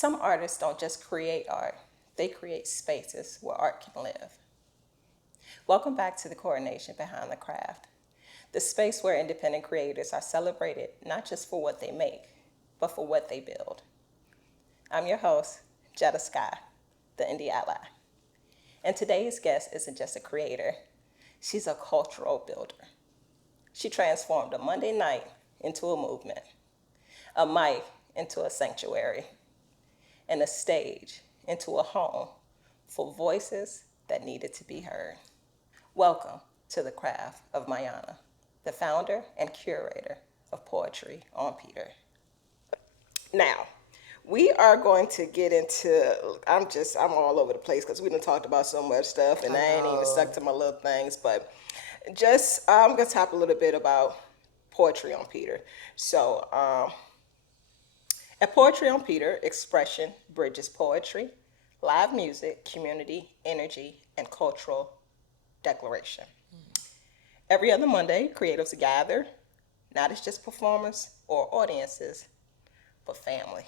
Some artists don't just create art, they create spaces where art can live. Welcome back to the Coronation Behind the Craft, the space where independent creators are celebrated not just for what they make, but for what they build. I'm your host, Jetta Sky, the Indie Ally. And today's guest isn't just a creator, she's a cultural builder. She transformed a Monday night into a movement, a mic into a sanctuary, and a stage into a home for voices that needed to be heard. Welcome to the craft of Miyana, the founder and curator of Poetry on Peter. Now, we are going to get into, I'm all over the place because we done talked about so much stuff and I ain't even stuck to my little things, but I'm going to talk a little bit about Poetry on Peter. So, at Poetry on Peter, expression bridges poetry, live music, community, energy, and cultural declaration. Every other Monday, creatives gather, not as just performers or audiences, but family.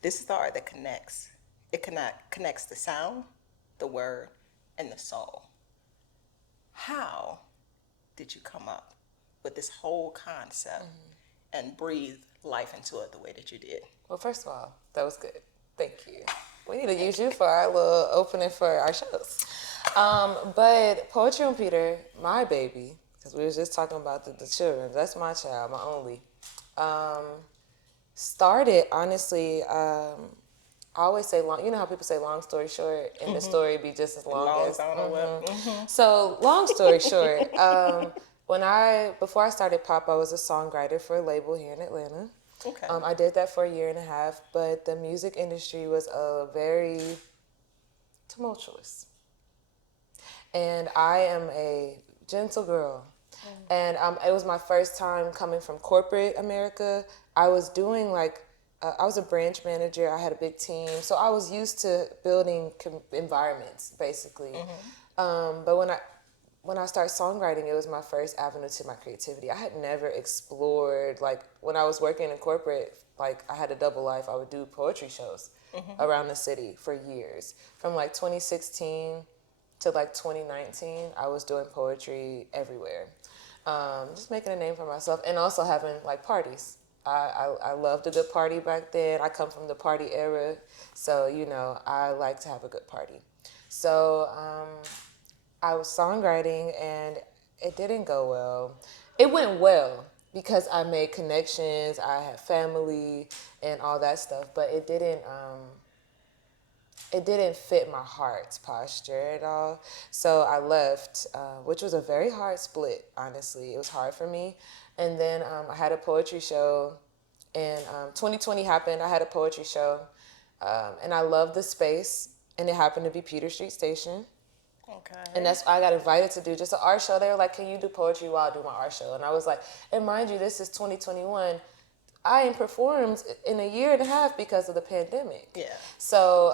This is the art that connects. It connects the sound, the word, and the soul. How did you come up with this whole concept and breathe life into it the way that you did? Well, first of all, that was good. Thank you. We need to use you for our little opening for our shows. But Poetry on Peter, my baby, because we were just talking about the children. That's my child, my only. Started, honestly, I always say long, you know how people say long story short, and the story be just as long as. So long story short, before I started pop, I was a songwriter for a label here in Atlanta. Okay. I did that for a year and a half, but the music industry was very tumultuous. And I am a gentle girl. And it was my first time coming from corporate America. I was doing I was a branch manager. I had a big team. So I was used to building environments, basically. But when I started songwriting, it was my first avenue to my creativity. I had never explored, when I was working in corporate, I had a double life. I would do poetry shows around the city for years. From 2016 to 2019, I was doing poetry everywhere. Just making a name for myself and also having parties. I loved a good party back then. I come from the party era, so I like to have a good party. So I was songwriting and it didn't go well. It went well because I made connections, I had family and all that stuff, but it didn't fit my heart's posture at all. So I left, which was a very hard split, honestly. It was hard for me. And then I had a poetry show, and 2020 happened. I had a poetry show, and I loved the space, and it happened to be Peter Street Station. Okay. And I got invited to do just an art show. They were like, can you do poetry while I do my art show? And I was like, and mind you, this is 2021. I ain't performed in a year and a half because of the pandemic. Yeah. So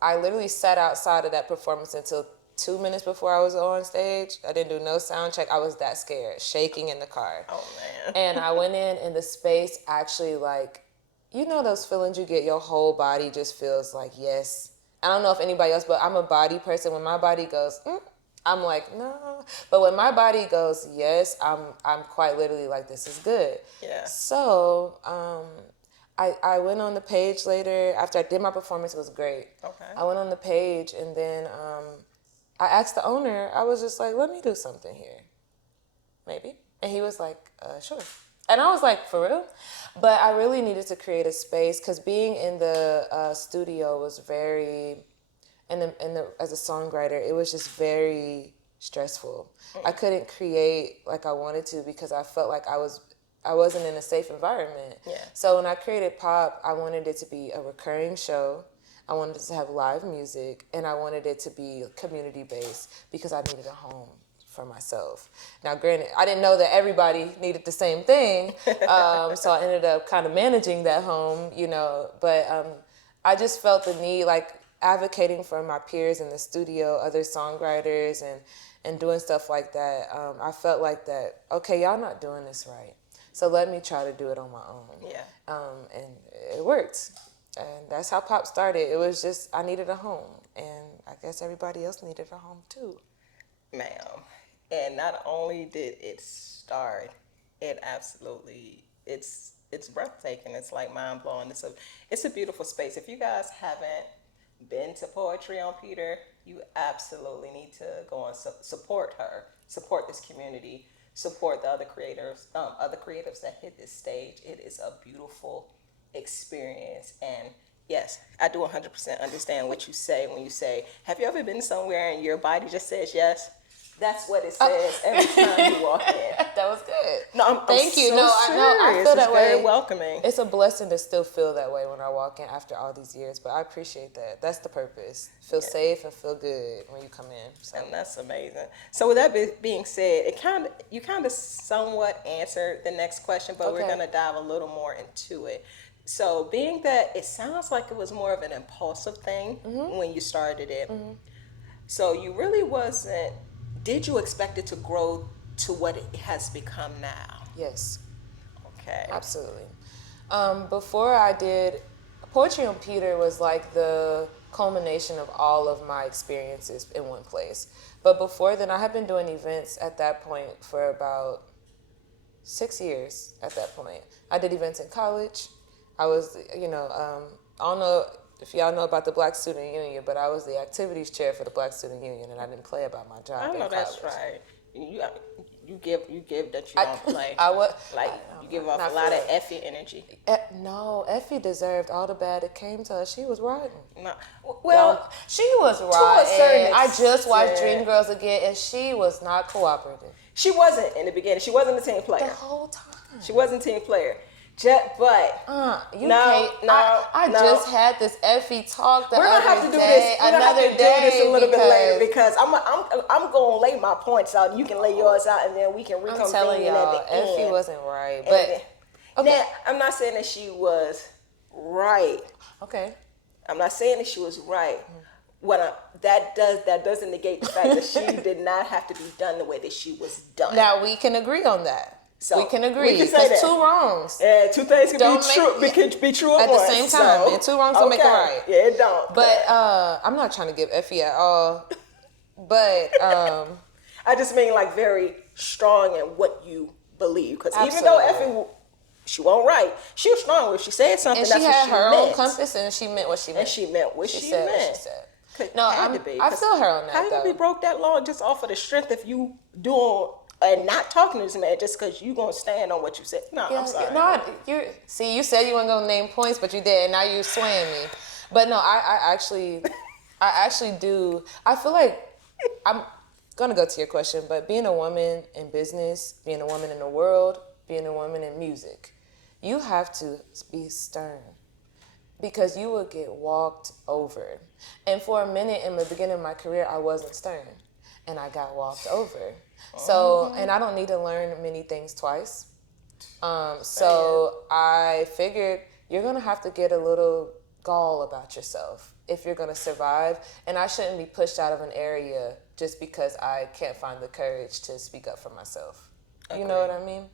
I literally sat outside of that performance until 2 minutes before I was on stage. I didn't do no sound check. I was that scared, shaking in the car. Oh, man. And I went in and the space actually those feelings you get, your whole body just feels like, yes. I don't know if anybody else, but I'm a body person. When my body goes, I'm like, no. But when my body goes, yes, I'm quite literally like, this is good. Yeah. So I went on the page later. After I did my performance, it was great. Okay. I went on the page and then I asked the owner, I was just like, let me do something here. Maybe. And he was like, sure. And I was like, for real? But I really needed to create a space because being in the studio was very... as a songwriter, it was just very stressful. I couldn't create like I wanted to because I felt like I wasn't in a safe environment. Yeah. So when I created Pop, I wanted it to be a recurring show. I wanted it to have live music, and I wanted it to be community-based because I needed a home for myself. Now, granted, I didn't know that everybody needed the same thing, so I ended up kind of managing that home, but I just felt the need, advocating for my peers in the studio, other songwriters, and doing stuff like that. I felt like that, okay, y'all not doing this right, so let me try to do it on my own. Yeah. And it worked. And that's how pop started. It was just, I needed a home. And I guess everybody else needed a home too. Ma'am. And not only did it start, it absolutely it's breathtaking. It's like mind blowing. It's a beautiful space. If you guys haven't been to Poetry on Peter, you absolutely need to go and support her, support this community, support the other creatives that hit this stage. It is a beautiful experience. And yes, I do 100% understand what you say when you say, have you ever been somewhere and your body just says yes? That's what it says every time you walk in. That was good. No, Thank you. So No, I know. I serious. feel that It's way. very welcoming. It's a blessing to still feel that way when I walk in after all these years, but I appreciate that. That's the purpose. Feel safe and feel good when you come in. So. And that's amazing. So with that being said, you kind of somewhat answered the next question, but we're Okay. going to dive a little more into it. So being that it sounds like it was more of an impulsive thing when you started it, so you really wasn't. Did you expect it to grow to what it has become now? Yes. Okay. Absolutely. Before I did, Poetry on Peter was like the culmination of all of my experiences in one place. But before then, I had been doing events at that point for about 6 years at that point. I did events in college. I was, I don't know if y'all know about the Black Student Union, but I was the activities chair for the Black Student Union, and I didn't play about my job I in know college. that's right. You give that you don't play. I You give off a lot of Effie energy. No, Effie deserved all the bad that came to her. She was rotten. No, well, She was a rotten. certain I just watched extent. Dreamgirls again, and she was not cooperative she wasn't in the beginning. She wasn't a team the player. whole time. She wasn't a team player. But You no, can't. no, I no. just had this Effie talk the We're gonna other have to do day. this. We're gonna have to Another do day this a little bit later because because I'm gonna lay my points out. You can lay yours out, and then we can I'm reconvene telling at y'all, the Effie end. wasn't right. And But then- okay, Now, I'm not saying that she was right. okay. I'm not saying that she was right. That doesn't negate the fact that she did not have to be done the way that she was done. Now we can agree on that. So, we can agree. we can say that. Two wrongs Yeah, two things can Don't be true. make- Can be true at the once, same time, so, and two wrongs don't make it right. Yeah, it don't. But I'm not trying to give Effie at all. But I just mean like very strong in what you believe. Because even though Absolutely. Effie, she wasn't right, she was strong. If she said something, and that's she what had she her meant. own compass, and she meant what she meant. And she meant what she said meant. what she said. No, I feel her on that, How you gonna be though. broke that long just off of the strength of you doing and not talking to this man just because you gonna stand on what you said? No, I'm sorry. No, you said you weren't gonna name points, but you did, and now you're swaying me. But no, I actually do. I feel like I'm gonna go to your question, but being a woman in business, being a woman in the world, being a woman in music, you have to be stern because you will get walked over. And for a minute in the beginning of my career, I wasn't stern, and I got walked over. So, and I don't need to learn many things twice. So I figured you're gonna have to get a little gall about yourself if you're gonna survive, and I shouldn't be pushed out of an area just because I can't find the courage to speak up for myself. You know what I mean?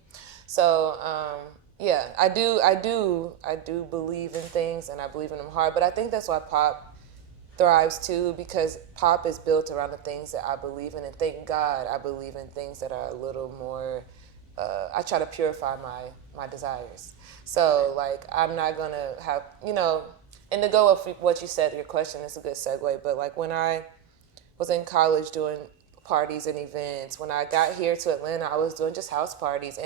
So yeah, I do believe in things, and I believe in them hard. But I think that's why pop thrives too, because pop is built around the things that I believe in, and thank God I believe in things that are a little more. I try to purify my desires. So like I'm not gonna have and to go with what you said, your question is a good segue. But like when I was in college doing parties and events, when I got here to Atlanta, I was doing just house parties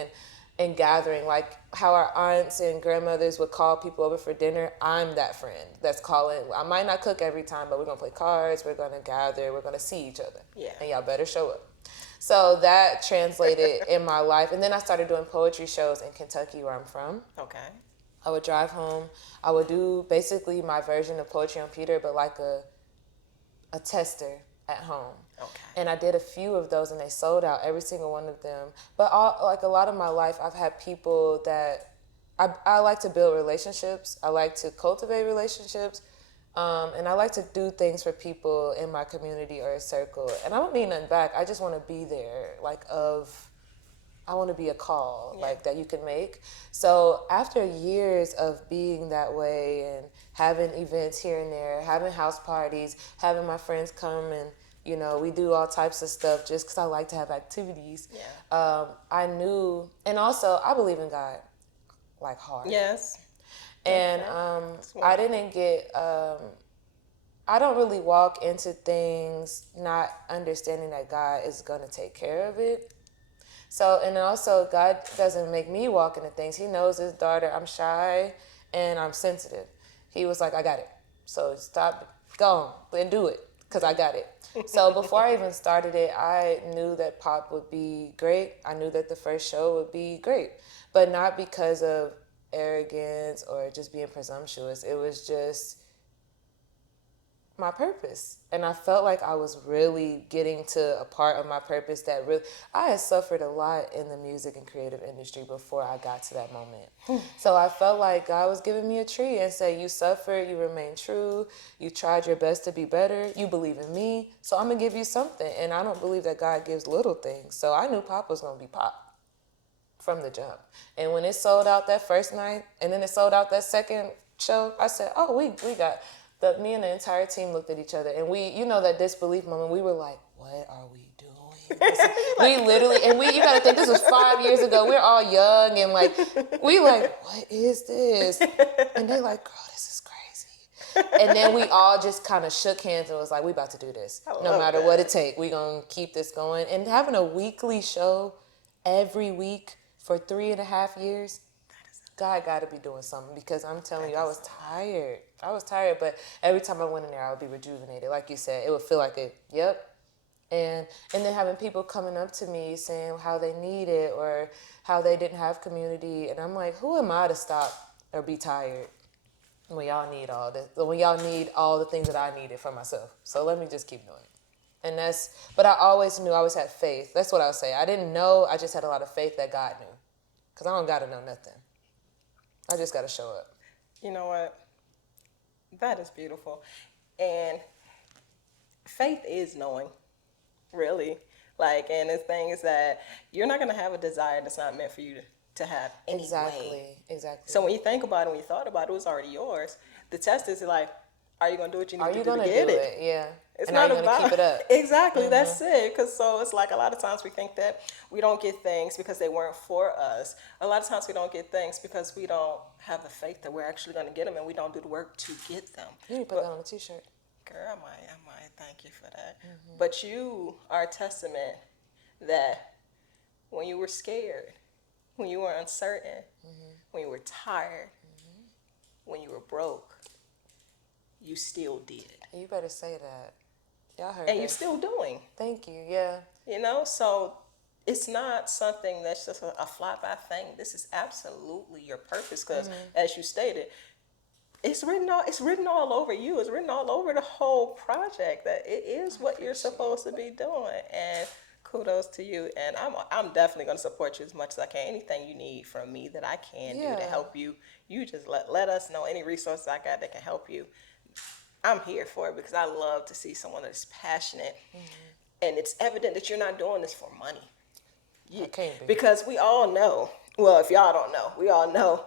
and gathering, like how our aunts and grandmothers would call people over for dinner. I'm that friend that's calling. I might not cook every time, but we're gonna play cards, we're gonna gather, we're gonna see each other. Yeah. And y'all better show up. So that translated in my life. And then I started doing poetry shows in Kentucky, where I'm from. Okay. I would drive home. I would do basically my version of Poetry on Peter, but like a tester at home. Okay. And I did a few of those, and they sold out, every single one of them. But like a lot of my life, I've had people that I like to build relationships. I like to cultivate relationships. And I like to do things for people in my community or a circle. And I don't need nothing back. I just want to be there, like I want to be a call like that you can make. So after years of being that way and having events here and there, having house parties, having my friends come and, you know, we do all types of stuff just because I like to have activities. Yeah. I knew, and also I believe in God, like hard. Yes. And I didn't get, I don't really walk into things not understanding that God is going to take care of it. So, and also God doesn't make me walk into things. He knows his daughter, I'm shy and I'm sensitive. He was like, I got it. So stop, go on and do it because I got it. So before I even started it, I knew that pop would be great. I knew that the first show would be great, but not because of arrogance or just being presumptuous. It was just my purpose. And I felt like I was really getting to a part of my purpose that really, I had suffered a lot in the music and creative industry before I got to that moment. So I felt like God was giving me a tree and said, you suffered, you remained true, you tried your best to be better, you believe in me, so I'm gonna give you something. And I don't believe that God gives little things. So I knew pop was gonna be pop from the jump. And when it sold out that first night, and then it sold out that second show, I said, oh, we got, me and the entire team looked at each other, and we, you know, that disbelief moment, we were like, what are we doing? We literally, and you gotta think, this was 5 years ago, we're all young, and like, we like, what is this? And they like, girl, this is crazy. And then we all just kind of shook hands and was like, we about to do this. No matter what it takes, we gonna keep this going. And having a weekly show every week for 3.5 years, God got to be doing something, because I'm telling you, I was tired. I was tired, but every time I went in there, I would be rejuvenated. Like you said, it would feel like it, yep. And then having people coming up to me saying how they need it or how they didn't have community. And I'm like, who am I to stop or be tired when y'all need all this, when y'all need all the things that I needed for myself? So let me just keep doing it. And but I always knew, I always had faith. That's what I would say. I didn't know, I just had a lot of faith that God knew. Because I don't got to know nothing. I just got to show up. You know what? That is beautiful. And faith is knowing, really. Like, and the thing is that you're not going to have a desire that's not meant for you to have anyway. Exactly. So when you think about it, when you thought about it, it was already yours. The test is like, are you going to do what you need to do to get it? Yeah. It's and not are you about keep it up? Exactly. That's it. Because so it's like a lot of times we think that we don't get things because they weren't for us. A lot of times we don't get things because we don't have the faith that we're actually going to get them, and we don't do the work to get them. You need to put that on a t-shirt. Girl, I might. Thank you for that. But you are a testament that when you were scared, when you were uncertain, when you were tired, when you were broke, you still did. You better say that. Y'all heard and that. You're still doing. Thank you, yeah. You know, so it's not something that's just a fly-by thing. This is absolutely your purpose, because as you stated, it's written all over you. It's written all over the whole project that it is what you're supposed to be doing. And kudos to you. And I'm definitely going to support you as much as I can. Anything you need from me that I can do to help you, you just let us know. Any resources I got that can help you, I'm here for it, because I love to see someone that's passionate. And it's evident that you're not doing this for money. It can't be. Because we all know, well, if y'all don't know, we all know,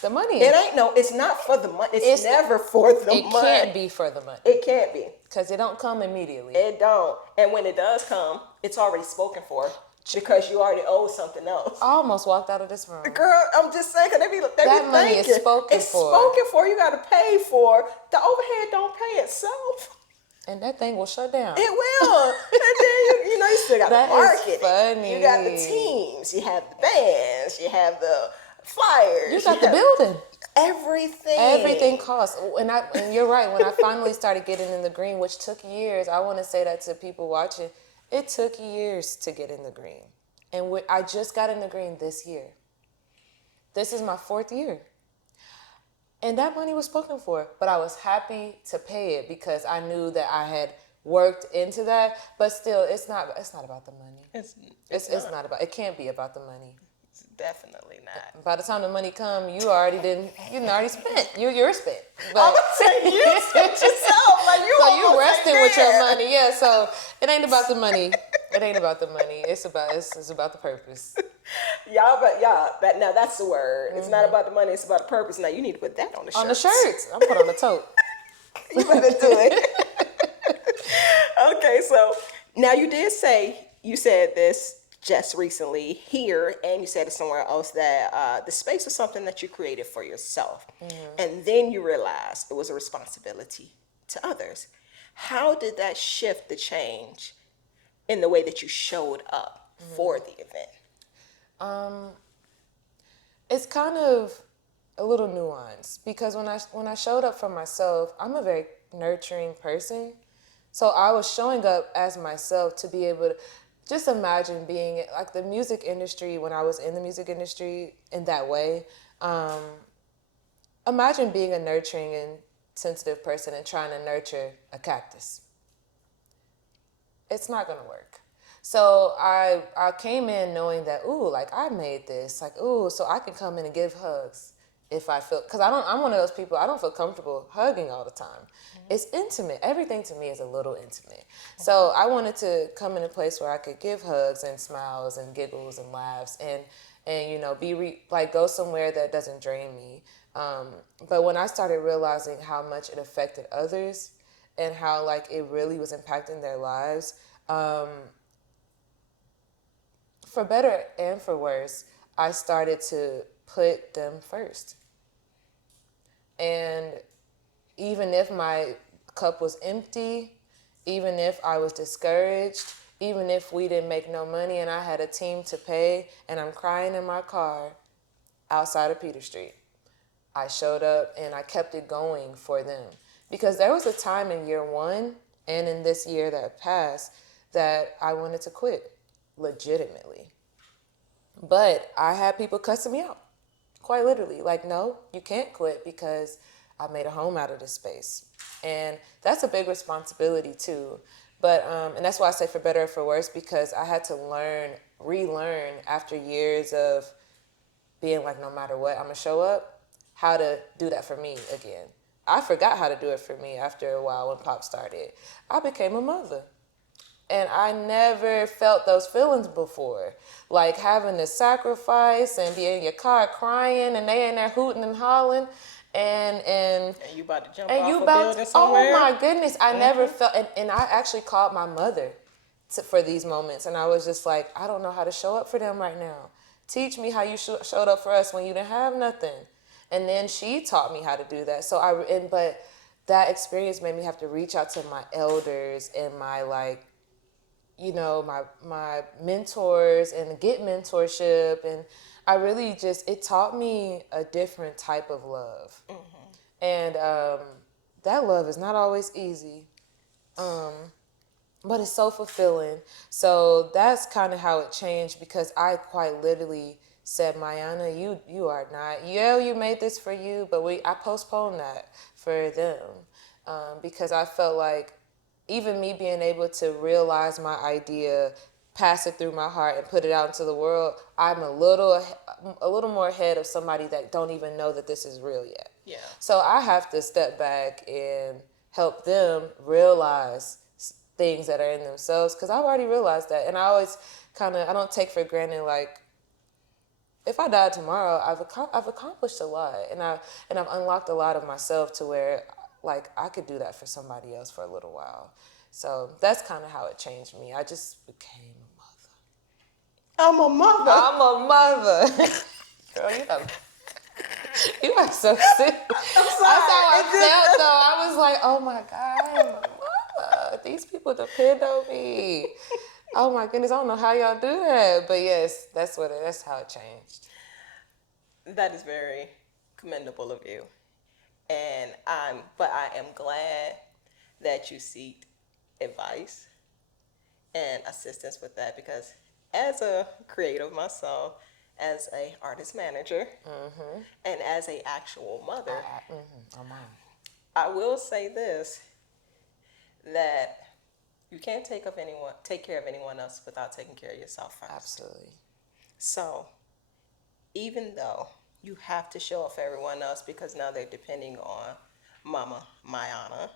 the money. It's not for the money. It's never for the money. It can't be for the money. It can't be. Because it don't come immediately. It don't. And when it does come, it's already spoken for, because you already owe something else. I almost walked out of this room. Girl, I'm just saying, because they be that money is spoken for. It's spoken for. You got to pay for. The overhead don't pay itself. And that thing will shut down. It will. And then, you still got the market. Funny. You got the teams. You have the bands. You have the flyers. You got the building. Everything. Everything costs. And you're right. When I finally started getting in the green, which took years, I want to say that to people watching, it took years to get in the green. And I just got in the green this year. This is my 4th year. And that money was spoken for, but I was happy to pay it because I knew that I had worked into that. But still, it's not about the money. It's not about. It can't be about the money. It's definitely not. By the time the money come, you already spent. You're spent. But I'm saying you spent yourself. Like you. So you resting with your money, yeah. So it ain't about the money. It ain't about the money. It's about the purpose. That now that's the word. It's not about the money. It's about the purpose. Now you need to put that on the On the shirts. shirts. I'm put on the tote. You better do it. Okay, so now you did say you said this just recently here, and you said it somewhere else that the space was something that you created for yourself, and then you realized it was a responsibility to others. How did that shift the change in the way that you showed up for the event? It's kind of a little nuanced because when I showed up for myself, I'm a very nurturing person. So I was showing up as myself to be able to just imagine being like the music industry when I was in the music industry in that way. Um, Imagine being a nurturing and sensitive person and trying to nurture a cactus. It's not gonna work. So I came in knowing that, ooh, like I made this, like, ooh, so I can come in and give hugs if I feel, because I'm one of those people, I don't feel comfortable hugging all the time. It's intimate. Everything to me is a little intimate. So I wanted to come in a place where I could give hugs and smiles and giggles and laughs and like go somewhere that doesn't drain me. But when I started realizing how much it affected others and how like it really was impacting their lives, for better and for worse, I started to put them first. And even if my cup was empty, even if I was discouraged, even if we didn't make no money and I had a team to pay and I'm crying in my car outside of Peter Street, I showed up and I kept it going for them. Because there was a time in year one and in this year that passed that I wanted to quit legitimately. But I had people cussing me out, quite literally. Like, no, you can't quit because I made a home out of this space. And that's a big responsibility too. But, and that's why I say for better or for worse, because I had to relearn after years of being like, no matter what, I'm gonna show up, how to do that for me again. I forgot how to do it for me after a while when Pop started. I became a mother. And I never felt those feelings before. Like having to sacrifice and be in your car crying and they in there hooting and hollering and You about to jump and off you a about building oh somewhere? my goodness, I never felt and I actually called my mother for these moments and I was just like, I don't know how to show up for them right now. Teach me how you showed up for us when you didn't have nothing. And then she taught me how to do that. But that experience made me have to reach out to my elders and my like my mentors and get mentorship, and I really just it taught me a different type of love. And that love is not always easy, but it's so fulfilling. So that's kind of how it changed because I quite literally said, Miyana, you are not, you made this for you, but I postponed that for them because I felt like even me being able to realize my idea, pass it through my heart and put it out into the world, I'm a little more ahead of somebody that don't even know that this is real yet. Yeah. So I have to step back and help them realize things that are in themselves because I've already realized that. And I always I don't take for granted, like, if I died tomorrow, I've accomplished a lot, and I've unlocked a lot of myself to where, like, I could do that for somebody else for a little while. So that's kind of how it changed me. I just became a I'm mother. a mother. I'm a mother. Girl, you are so sick. I'm sorry. That's how I felt, though. I was like, oh my God, I'm a mother. These people depend on me. Oh my goodness, I don't know how y'all do that, but yes, that's how it changed. That is very commendable of you. But I am glad that you seek advice and assistance with that because as a creative myself, as a artist manager, and as a actual mother, Oh my. I will say this, that you can't take care of anyone else without taking care of yourself first. Absolutely. So even though you have to show up for everyone else because now they're depending on Mama Miyana,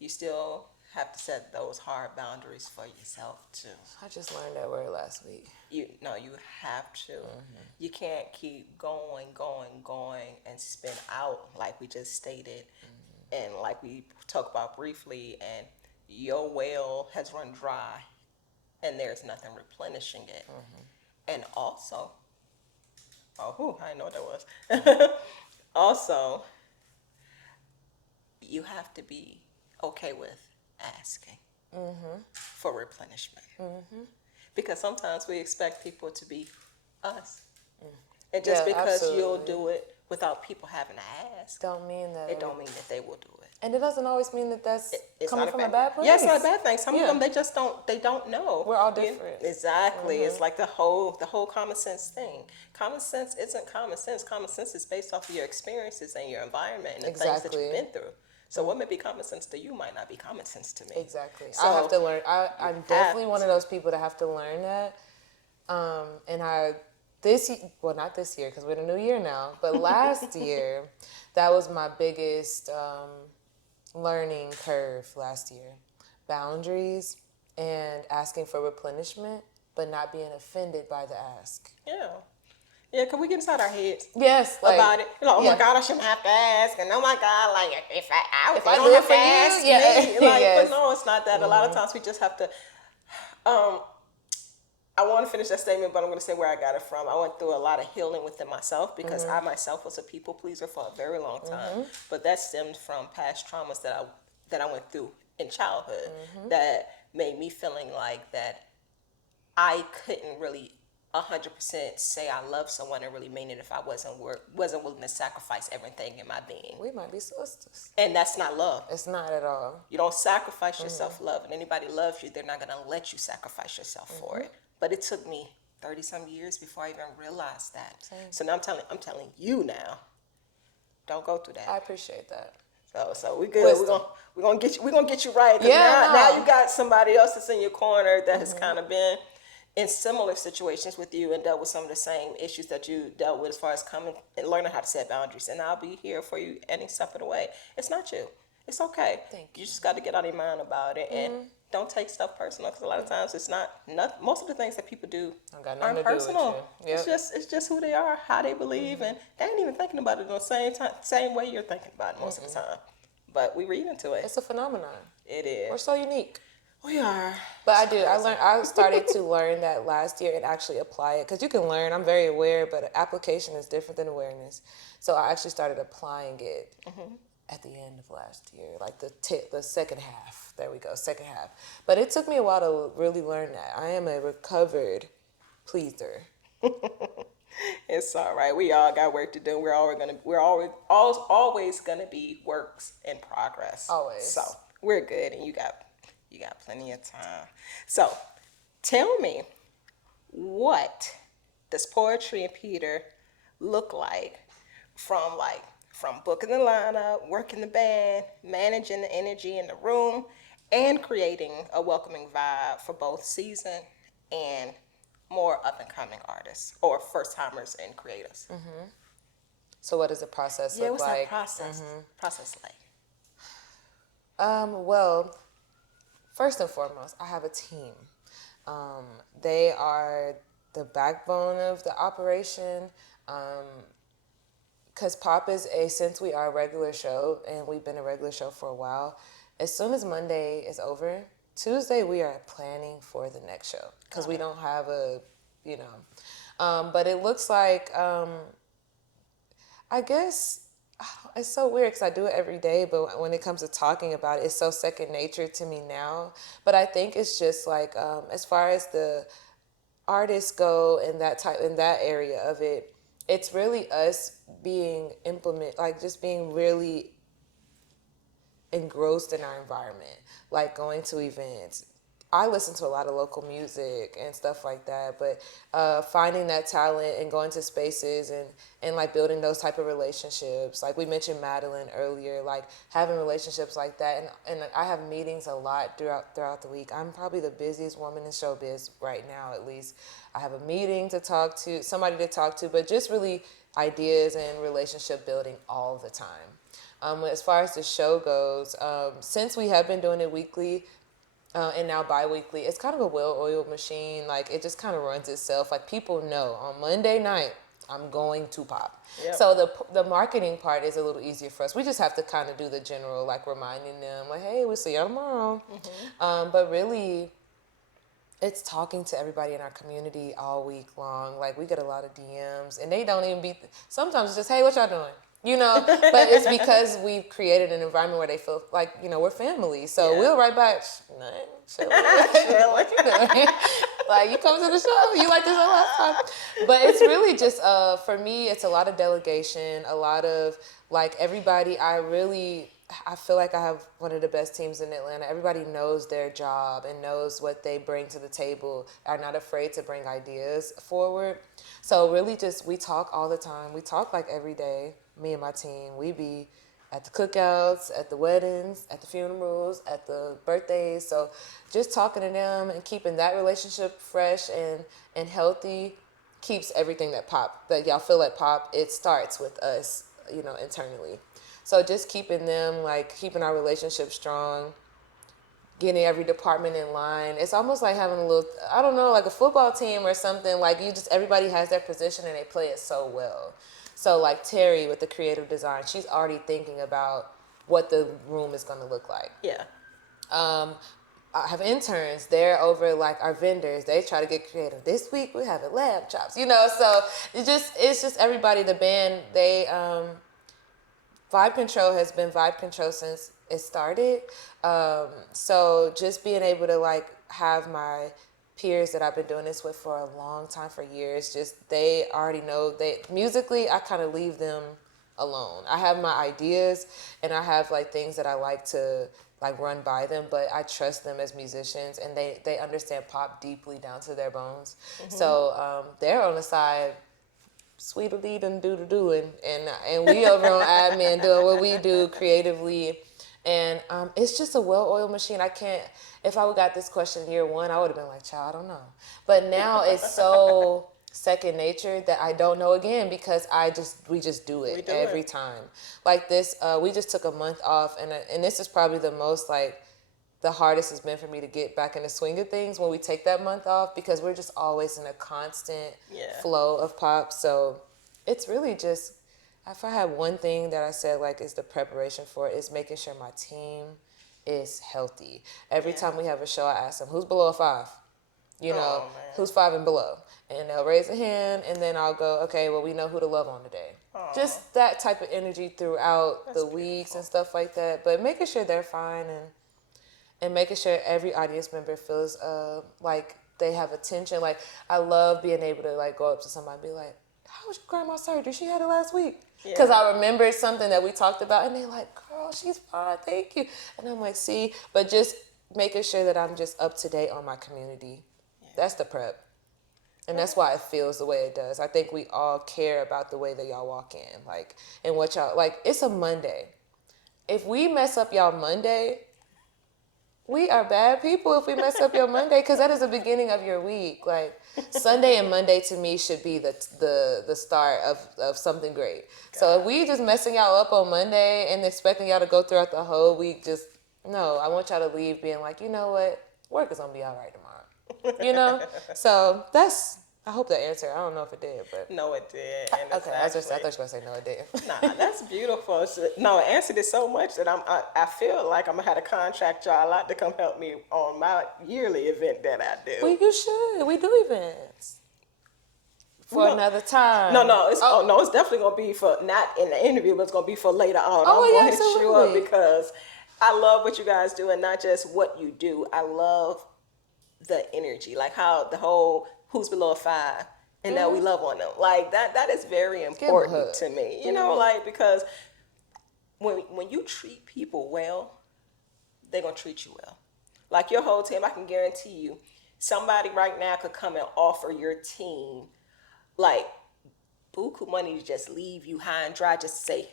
you still have to set those hard boundaries for yourself too. I just learned that word last week. You no, you have to. You can't keep going and spin out like we just stated, and like we talked about briefly, and your well has run dry, and there's nothing replenishing it. And also, I didn't know what that was. Also, you have to be okay with asking for replenishment. Because sometimes we expect people to be us. And just Yeah, because you'll absolutely. do it without people having to ask, Don't mean that. it don't mean that they will do it. And it doesn't always mean that that's It's coming not from a bad place. Yeah, it's not a bad thing. Some of Yeah. them they don't know. We're all different. Exactly. It's like the whole common sense thing. Common sense isn't common sense. Common sense is based off of your experiences and your environment and the things that you've Exactly. been through. So what may be common sense to you might not be common sense to me. Exactly. So I have to learn. I'm definitely have one of those people that have to learn that. And not this year because we're in a new year now, but last year, that was my biggest learning curve last year. Boundaries and asking for replenishment, but not being offended by the ask. Yeah. Yeah, because we get inside our heads Yes, like, about it. You know, oh yeah. my God, I shouldn't have to ask. And oh my God, like, if If they I don't do it have for to you, ask yeah. me. Like, Yes. But no, it's not that. A lot of times we just have to, I want to finish that statement, but I'm going to say where I got it from. I went through a lot of healing within myself because I myself was a people pleaser for a very long time. But that stemmed from past traumas that I went through in childhood that made me feeling like that I couldn't really 100% say I love someone and really mean it if I wasn't willing to sacrifice everything in my being. We might be sisters. And that's not love. It's not at all. You don't sacrifice yourself for love. And anybody loves you, they're not going to let you sacrifice yourself for it. But it took me 30 some years before I even realized that. Same. So now I'm telling you now, don't go through that. I appreciate that. So we good. Wisdom. We're gonna get you right. 'Cause Yeah, now no. you got somebody else that's in your corner that has kind of been in similar situations with you and dealt with some of the same issues that you dealt with as far as coming and learning how to set boundaries. And I'll be here for you any step of the way. It's not you. It's okay. Thank You just got to get out of your mind about it and don't take stuff personal because a lot of times it's not. Most of the things that people do Don't got nothing aren't to do with personal. you. Yep. It's just who they are, how they believe, and they ain't even thinking about it in the same way you're thinking about it most of the time. But we read into it. It's a phenomenon. It We're is. so unique. We are. But I started to learn that last year and actually apply it. Because you can learn, I'm very aware, but application is different than awareness. So I actually started applying it at the end of last year, like the second half. There we go, second half. But it took me a while to really learn that. I am a recovered pleaser. It's all right. We all got work to do. We're always gonna be works in progress. Always. So we're good, and you got plenty of time. So tell me, what does Poetry and Peter look like from booking the lineup, working the band, managing the energy in the room, and creating a welcoming vibe for both seasoned and more up and coming artists or first timers and creators? So what does the process Yeah, look what's like? that process like? Well, first and foremost, I have a team. They are the backbone of the operation. Because Pop is since we are a regular show, and we've been a regular show for a while, as soon as Monday is over, Tuesday we are planning for the next show. Because we don't have but it looks like, I guess, it's so weird because I do it every day, but when it comes to talking about it, it's so second nature to me now. But I think it's just like, as far as the artists go in that area of it, it's really us being just being really engrossed in our environment, like going to events. I listen to a lot of local music and stuff like that, but finding that talent and going to spaces and like building those type of relationships. Like we mentioned Madeline earlier, like having relationships like that. And I have meetings a lot throughout the week. I'm probably the busiest woman in showbiz right now, at least. I have a meeting to talk to, somebody to talk to, but just really ideas and relationship building all the time. As far as the show goes, since we have been doing it weekly, and now bi-weekly, it's kind of a well-oiled machine. Like, it just kind of runs itself. Like, people know on Monday night I'm going to pop. Yep. So the marketing part is a little easier for us. We just have to kind of do the general, like, reminding them, like, hey, we'll see you tomorrow. But really, it's talking to everybody in our community all week long. Like, we get a lot of DMs, and they don't even be, sometimes it's just, hey, what y'all doing? You know, but it's because we've created an environment where they feel like, you know, we're family. So Yeah. we'll write back, nothing, what you doing? Like, you come to the show, you like this last time. But it's really just, for me, it's a lot of delegation, a lot of, like, everybody, I feel like I have one of the best teams in Atlanta. Everybody knows their job and knows what they bring to the table, are not afraid to bring ideas forward. So really just, we talk all the time. We talk like every day, me and my team. We be at the cookouts, at the weddings, at the funerals, at the birthdays. So just talking to them and keeping that relationship fresh and healthy keeps everything that y'all feel at pop. It starts with us, you know, internally. So just keeping them, like, keeping our relationship strong, getting every department in line. It's almost like having a little, I don't know, like a football team or something. Like, everybody has their position and they play it so well. So like Terry with the creative design, she's already thinking about what the room is going to look like. Yeah. I have interns. They're over, like, our vendors. They try to get creative. This week we have a lamb chops, you know. So it's just everybody. The band, they Vibe Control has been Vibe Control since it started. So just being able to, like, have my peers that I've been doing this with for a long time, for years, just, they already know, musically, I kind of leave them alone. I have my ideas and I have, like, things that I like to, like, run by them, but I trust them as musicians, and they understand pop deeply down to their bones. So they're on the side, sweetly and do and we over on admin doing what we do creatively, and it's just a well-oiled machine. I can't, if I would got this question year one, I would have been like, child, I don't know. But now it's so second nature that I don't know again, because we just do it every time. Like this, we just took a month off, and this is probably the most, like, the hardest has been for me to get back in the swing of things when we take that month off, because we're just always in a constant flow of pop. So it's really just, if I had one thing that I said, like, is the preparation for it, is making sure my team is healthy. Every time we have a show, I ask them, who's below a 5? You know, who's 5 and below? And they'll raise a hand, and then I'll go, okay, well, we know who to love on today. Just that type of energy throughout the weeks and stuff like that. But making sure they're fine, and making sure every audience member feels like they have attention. Like, I love being able to, like, go up to somebody and be like, how was your grandma's surgery? She had it last week. Because I remembered something that we talked about, and they're like, girl, she's fine, thank you. And I'm like, see, but just making sure that I'm just up to date on my community. That's the prep. And that's why it feels the way it does. I think we all care about the way that y'all walk in. Like, and what y'all, like, it's a Monday. If we mess up y'all Monday, we are bad people if we mess up your Monday, because that is the beginning of your week. Like, Sunday and Monday to me should be the start of something great. So if we just messing y'all up on Monday and expecting y'all to go throughout the whole week, just, no, I want y'all to leave being like, you know what, work is gonna be all right tomorrow. You know? So I hope that answered. I don't know if it did, but. No, it did. And okay, I thought you were going to say no, it didn't. Nah, that's beautiful. No, it answered it so much that I feel like I'm going to have to contract y'all out to come help me on my yearly event that I do. Well, you should. We do events. For another time. No, it's definitely going to be for, not in the interview, but it's going to be for later on. I'm going to show up because I love what you guys do, and not just what you do. I love the energy, like how the whole who's below a 5 and that we love on them. Like, that is very important to me. You know, like, because when you treat people well, they're going to treat you well. Like, your whole team, I can guarantee you, somebody right now could come and offer your team, like, buku money to just leave you high and dry, just to say,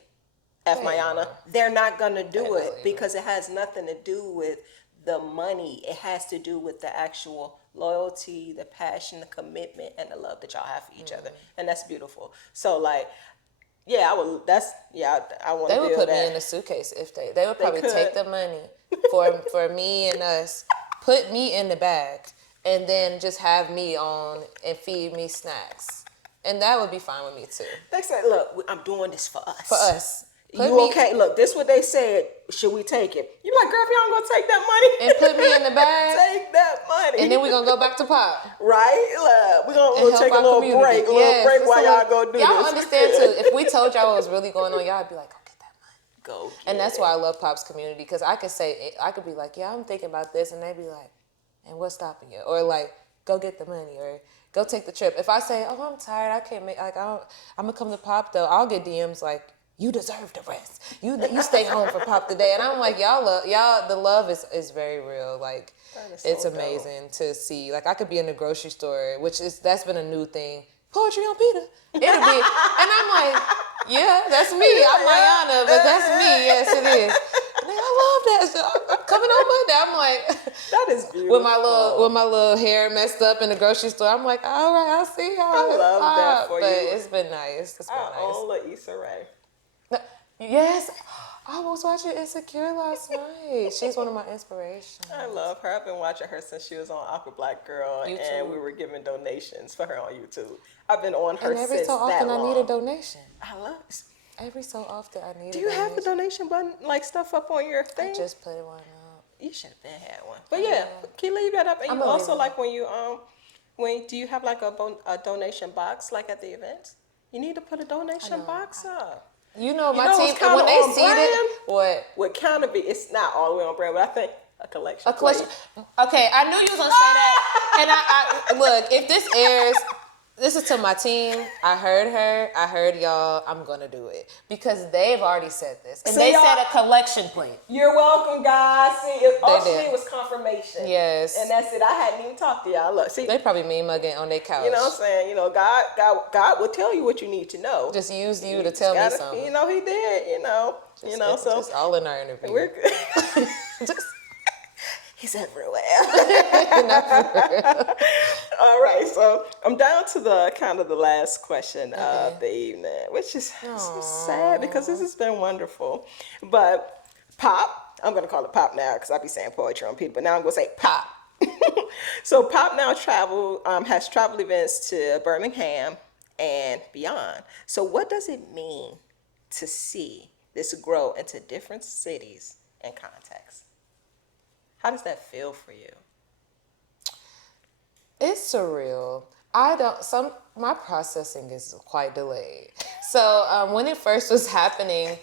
F Miyana. They're not going to do it, because it has nothing to do with the money. It has to do with the actual loyalty, the passion, the commitment, and the love that y'all have for each other. And that's beautiful. So, like, Yeah, I would. That's yeah. I want They to would build put me that. in a suitcase if they would They probably take could. the money for me and us, put me in the bag, and then just have me on and feed me snacks, and that would be fine with me too. They said, "Look, I'm doing this for For us. us, put You me okay? Look, this what they said. Should we take it? You like, girl, if y'all gonna take that money, and put me in the bag, take that money, and then we're gonna go back to pop right? Look, we're gonna and we'll help take a our little community. break, Yes, it's while y'all go do y'all this. We understand good. too. If we told y'all what was really going on, y'all would be like, go get that money. Go get And that's it. why I love Pop's community, because I could say, I could be like, yeah, I'm thinking about this, and they'd be like, and what's stopping you? Or like, go get the money, or go take the trip. If I say, oh, I'm tired, I can't make, like, I'm gonna come to Pop though, I'll get DMs like, you deserve the rest. You stay home for Pop today, and I'm like, y'all, the love is very real. Like, That is it's so amazing to see. Like, I could be in the grocery store, that's been a new thing. Poetry on Peter. It'll be, and I'm like, yeah, that's me. I'm Miyana, but that's me. Yes, it is. And I love that. So I'm coming on Monday. I'm like, That is beautiful. with my little hair messed up in the grocery store. I'm like, all right, I'll see y'all. I love that for but you. it's been nice. It's been Our nice. own little Issa Rae. Yes, I was watching Insecure last night. She's one of my inspirations. I love her. I've been watching her since she was on Aqua Black Girl, and YouTube. we were giving donations for her on YouTube. I've been on her And every since so often, that I long. need a donation. I love it. Every so often, I need. Do a you donation. have the donation button, like stuff up on your thing? I just put one up. You should have been had one. But yeah, can you leave that up? And I'm you gonna also leave it. like when do you have like a donation box like at the events? You need to put a donation box up. You know, my know team what's kinda when they on see it, brand? what? What kind of be? It's not all the way on brand, but I think a collection. A question. plate. Okay, I knew you was gonna say that. And I look, if this airs, this is to my team. I heard her. I heard y'all. I'm gonna do it because they've already said this, and See, they y'all- said a collection plate. You're welcome, guys. See, all she did. did was confirmation. Yes. And that's it. I hadn't even talked to y'all. Look, see, They probably me mugging on their couch. you know what I'm saying? You know, God will tell you what you need to know. Just use you to Just tell me gotta- something. You know, he did. So Just all in our interview. we're good. Just He's everywhere. All right, so I'm down to the kind of the last question of the evening, which is so sad because this has been wonderful. But Pop, I'm gonna call it Pop now because I be saying poetry on people, but now I'm gonna say Pop. So Pop now has travel events to Birmingham and beyond. So what does it mean to see this grow into different cities and contexts? How does that feel for you? It's surreal. My processing is quite delayed. So when it first was happening,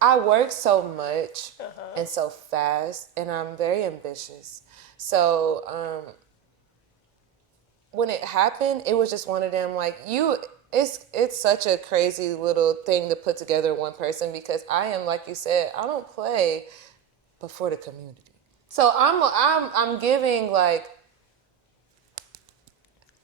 I work so much and so fast, and I'm very ambitious. So when it happened, it was just one of them like it's such a crazy little thing to put together in one person because I am, like you said, I don't play but for the community. So I'm giving like,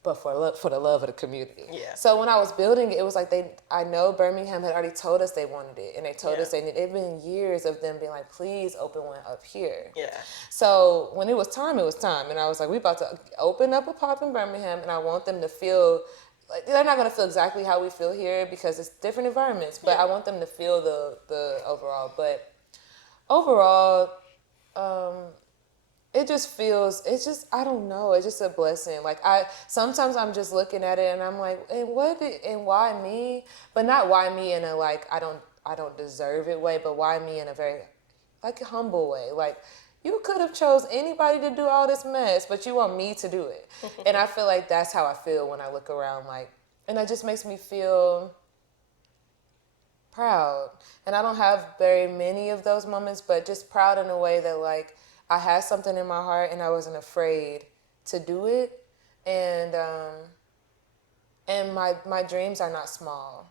but for the love of the community. Yeah. So when I was building it, it was like I know Birmingham had already told us they wanted it, and they told Yeah. us it'd been years of them being like, please open one up here. Yeah. So when it was time, and I was like, we about to open up a pop in Birmingham, and I want them to feel. Like, they're not gonna feel exactly how we feel here because it's different environments, but I want them to feel the overall. But overall, it just feels, I don't know, it's just a blessing. Like sometimes I'm just looking at it and I'm like, and why me? But not why me in a like, I don't deserve it way, but why me in a very like humble way. Like you could have chose anybody to do all this mess, but you want me to do it. And I feel like that's how I feel when I look around, like, and that just makes me feel proud. And I don't have very many of those moments, but just proud in a way that like I had something in my heart and I wasn't afraid to do it. And my dreams are not small.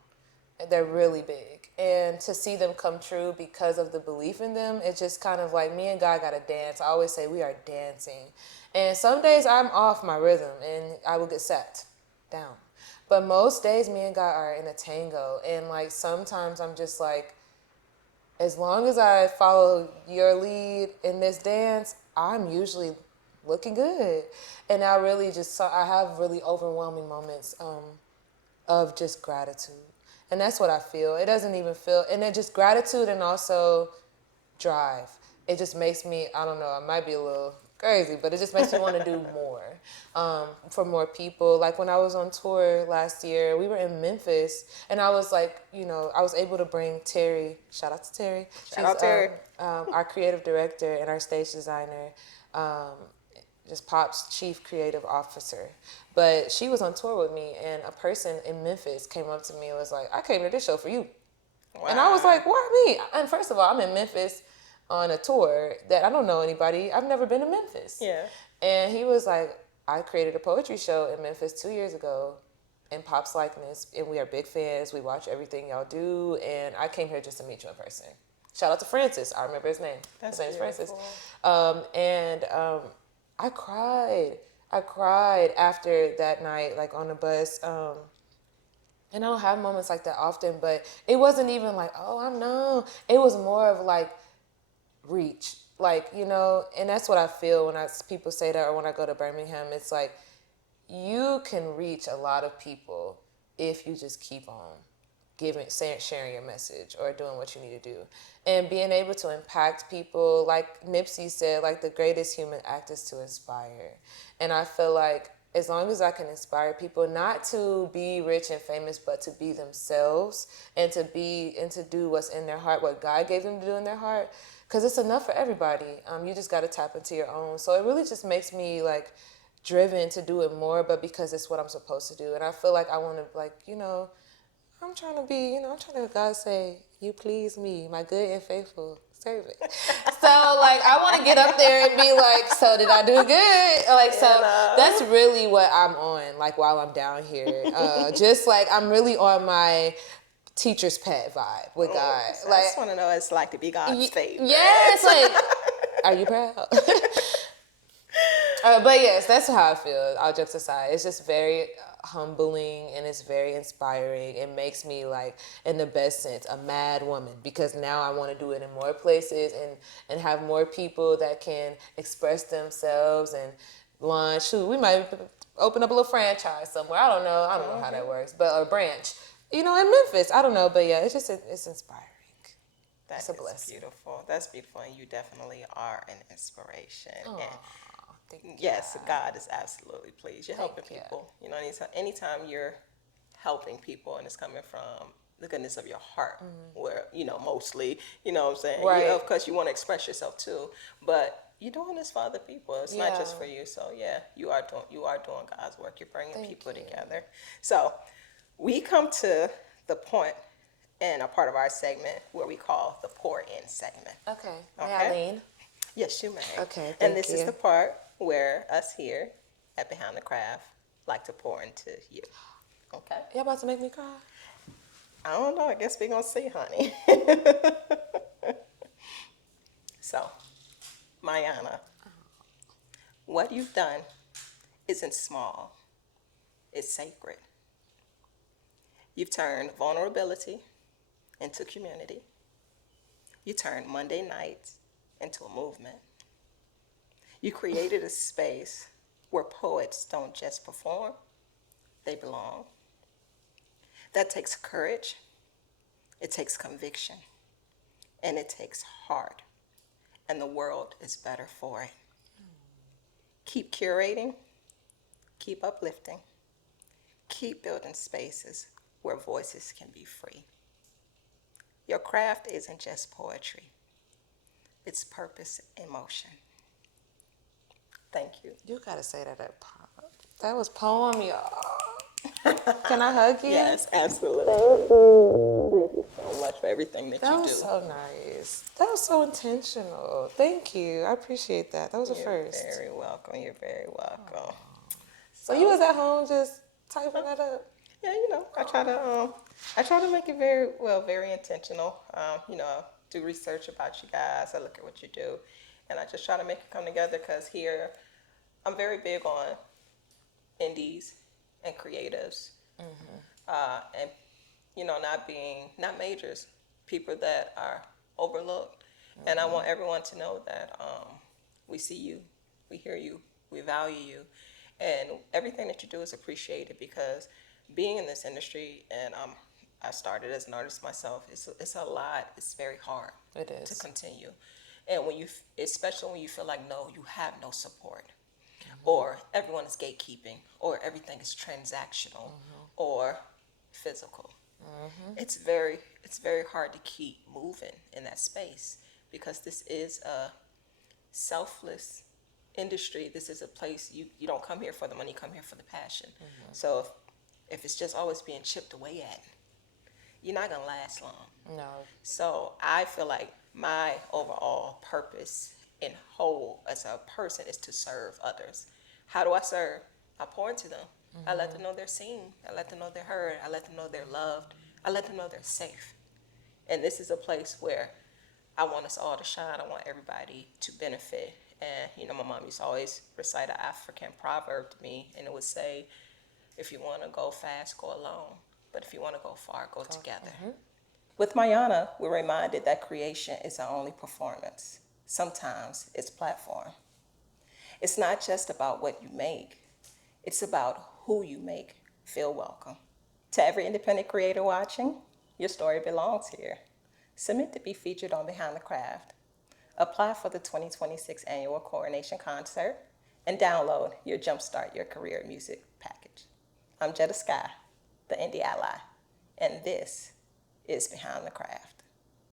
They're really big. And to see them come true because of the belief in them, it's just kind of like me and God gotta dance. I always say we are dancing. And some days I'm off my rhythm and I will get sat down. But most days me and God are in a tango. And like sometimes I'm just like, as long as I follow your lead in this dance, I'm usually looking good. And I really I have really overwhelming moments of just gratitude. And that's what I feel. It doesn't even feel, and it just gratitude and also drive. It just makes me, I don't know, I might be a little crazy, but it just makes me want to do more for more people. Like when I was on tour last year, we were in Memphis, and I was like, I was able to bring Terry, shout out to Terry. Shout out Terry. Our creative director and our stage designer, just Pop's chief creative officer. But she was on tour with me, and a person in Memphis came up to me and was like, I came to this show for you. Wow. And I was like, why me? And first of all, I'm in Memphis on a tour that I don't know anybody. I've never been to Memphis. Yeah. And he was like, I created a poetry show in Memphis 2 years ago in Pop's likeness, and we are big fans. We watch everything y'all do, and I came here just to meet you in person. Shout out to Francis. I remember his name. That's his name beautiful. is Francis. I cried. I cried after that night, like on the bus. And I don't have moments like that often, but it wasn't even like, oh, I'm numb. It was more of like reach. Like, and that's what I feel when people say that, or when I go to Birmingham. It's like, you can reach a lot of people if you just keep on sharing your message or doing what you need to do. And being able to impact people, like Nipsey said, like the greatest human act is to inspire. And I feel like as long as I can inspire people not to be rich and famous, but to be themselves and to do what's in their heart, what God gave them to do in their heart, because it's enough for everybody. You just got to tap into your own. So it really just makes me like driven to do it more, but because it's what I'm supposed to do. And I feel like I want to, like, I'm trying to be, I'm trying to, God say, you please me, my good and faithful servant. So, like, I want to get up there and be like, so did I do good? Like, so that's really what I'm on, like, while I'm down here. Just, like, I'm really on my teacher's pet vibe with God. I Like, just want to know what it's like to be God's favorite. Yeah, it's like, are you proud? But yes, that's how I feel. All jokes aside, it's just very humbling and it's very inspiring. It makes me, like, in the best sense, a mad woman, because now I want to do it in more places and have more people that can express themselves and launch. Shoot, we might open up a little franchise somewhere. I don't know how that works, but a branch, in Memphis. I don't know, but yeah, it's inspiring. That's beautiful. That's beautiful, and you definitely are an inspiration. Aww. And yes, God is absolutely pleased. You're helping people. Anytime you're helping people and it's coming from the goodness of your heart, where, mostly, what I'm saying? Right. Of course, you want to express yourself too, but you're doing this for other people. It's not just for you. So yeah, you are doing God's work. You're bringing people together. So we come to the point in a part of our segment where we call the pour in segment. Okay. May I lean? Yes, you may. Okay, and this is the part where us here at Behind the Craft like to pour into you. Okay? Y'all about to make me cry? I don't know. I guess we're going to see, honey. So, Miyana, what you've done isn't small. It's sacred. You've turned vulnerability into community. You turned Monday nights into a movement. You created a space where poets don't just perform, they belong. That takes courage, it takes conviction, and it takes heart. And the world is better for it. Keep curating, keep uplifting, keep building spaces where voices can be free. Your craft isn't just poetry, it's purpose in motion. Thank you. You gotta say that at Pop. That was poem, y'all. Can I hug you? Yes, absolutely. Thank you so much for everything that you do. That was so nice. That was so intentional. Thank you. I appreciate that. That was a first. You're very welcome. You're very welcome. So you was at home just typing that up? Yeah, I try to make it very intentional. I do research about you guys. I look at what you do, and I just try to make it come together because here, I'm very big on indies and creatives, and not majors, people that are overlooked. And I want everyone to know that we see you, we hear you, we value you, and everything that you do is appreciated because being in this industry and I started as an artist myself. It's a lot. It's very hard It to is. continue, and especially when you feel like no, you have no support, or everyone is gatekeeping, or everything is transactional, or physical. It's very hard to keep moving in that space because this is a selfless industry. This is a place you don't come here for the money, you come here for the passion. So if it's just always being chipped away at, you're not gonna last long. No. So I feel like my overall purpose and whole as a person is to serve others. How do I serve? I pour into them. I let them know they're seen. I let them know they're heard. I let them know they're loved. I let them know they're safe. And this is a place where I want us all to shine. I want everybody to benefit. And my mom used to always recite an African proverb to me, and it would say, "If you want to go fast, go alone. But if you want to go far, go together." With Miyana, we're reminded that creation is our only performance. Sometimes it's platform. It's not just about what you make, it's about who you make feel welcome. To every independent creator watching, your story belongs here. Submit to be featured on Behind the Craft. Apply for the 2026 annual Coronation concert and download your Jumpstart Your Career music package. I'm Jetta Sky, the Indie Ally, and this is Behind the Craft.